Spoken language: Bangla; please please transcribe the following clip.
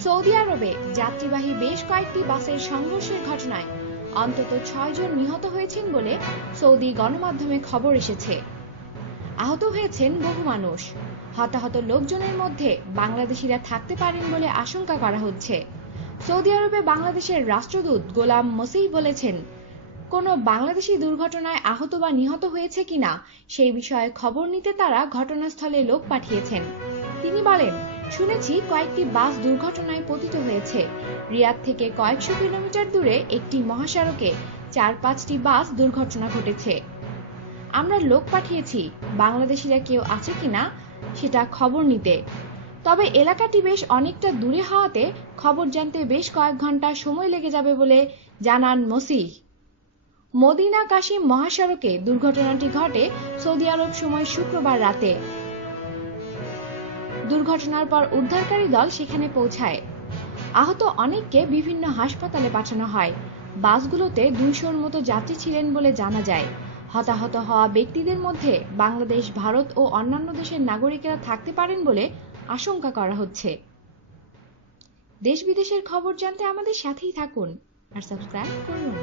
সৌদি আরবে যাত্রীবাহী বেশ কয়েকটি বাসের সংঘর্ষের ঘটনায় অন্তত ৬ জন নিহত হয়েছেন বলে সৌদি গণমাধ্যমে খবর এসেছে। আহত হয়েছেন বহু মানুষ। হতাহত লোকজনের মধ্যে বাংলাদেশিরা থাকতে পারেন বলে আশঙ্কা করা হচ্ছে। সৌদি আরবে বাংলাদেশের রাষ্ট্রদূত গোলাম মসিহ বলেছেন, কোনো বাংলাদেশি দুর্ঘটনায় আহত বা নিহত হয়েছে কিনা সেই বিষয়ে খবর নিতে তারা ঘটনাস্থলে লোক পাঠিয়েছেন। তিনি বলেন, শুনেছি কয়েকটি বাস দুর্ঘটনায় পতিত হয়েছে। রিয়াদ থেকে কয়েকশো কিলোমিটার দূরে একটি মহাসড়কে ৪-৫টি বাস দুর্ঘটনা ঘটেছে। আমরা লোক পাঠিয়েছি বাংলাদেশিরা কেউ আছে কিনা সেটা খবর নিতে। তবে এলাকাটি বেশ অনেকটা দূরে হওয়াতে খবর জানতে বেশ কয়েক ঘন্টা সময় লেগে যাবে বলে জানান মসিহ। মদিনা কাশিম মহাসড়কে দুর্ঘটনাটি ঘটে সৌদি আরব সময় শুক্রবার রাতে। দুর্ঘটনার পর উদ্ধারকারী দল সেখানে পৌঁছায়। আহত অনেককে বিভিন্ন হাসপাতালে পাঠানো হয়। বাসগুলোতে ২০০-র মতো যাত্রী ছিলেন বলে জানা যায়। হতাহত হওয়া ব্যক্তিদের মধ্যে বাংলাদেশ, ভারত ও অন্যান্য দেশের নাগরিকেরা থাকতে পারেন বলে আশঙ্কা করা হচ্ছে। দেশ বিদেশের খবর জানতে আমাদের সাথেই থাকুন আর সাবস্ক্রাইব করুন।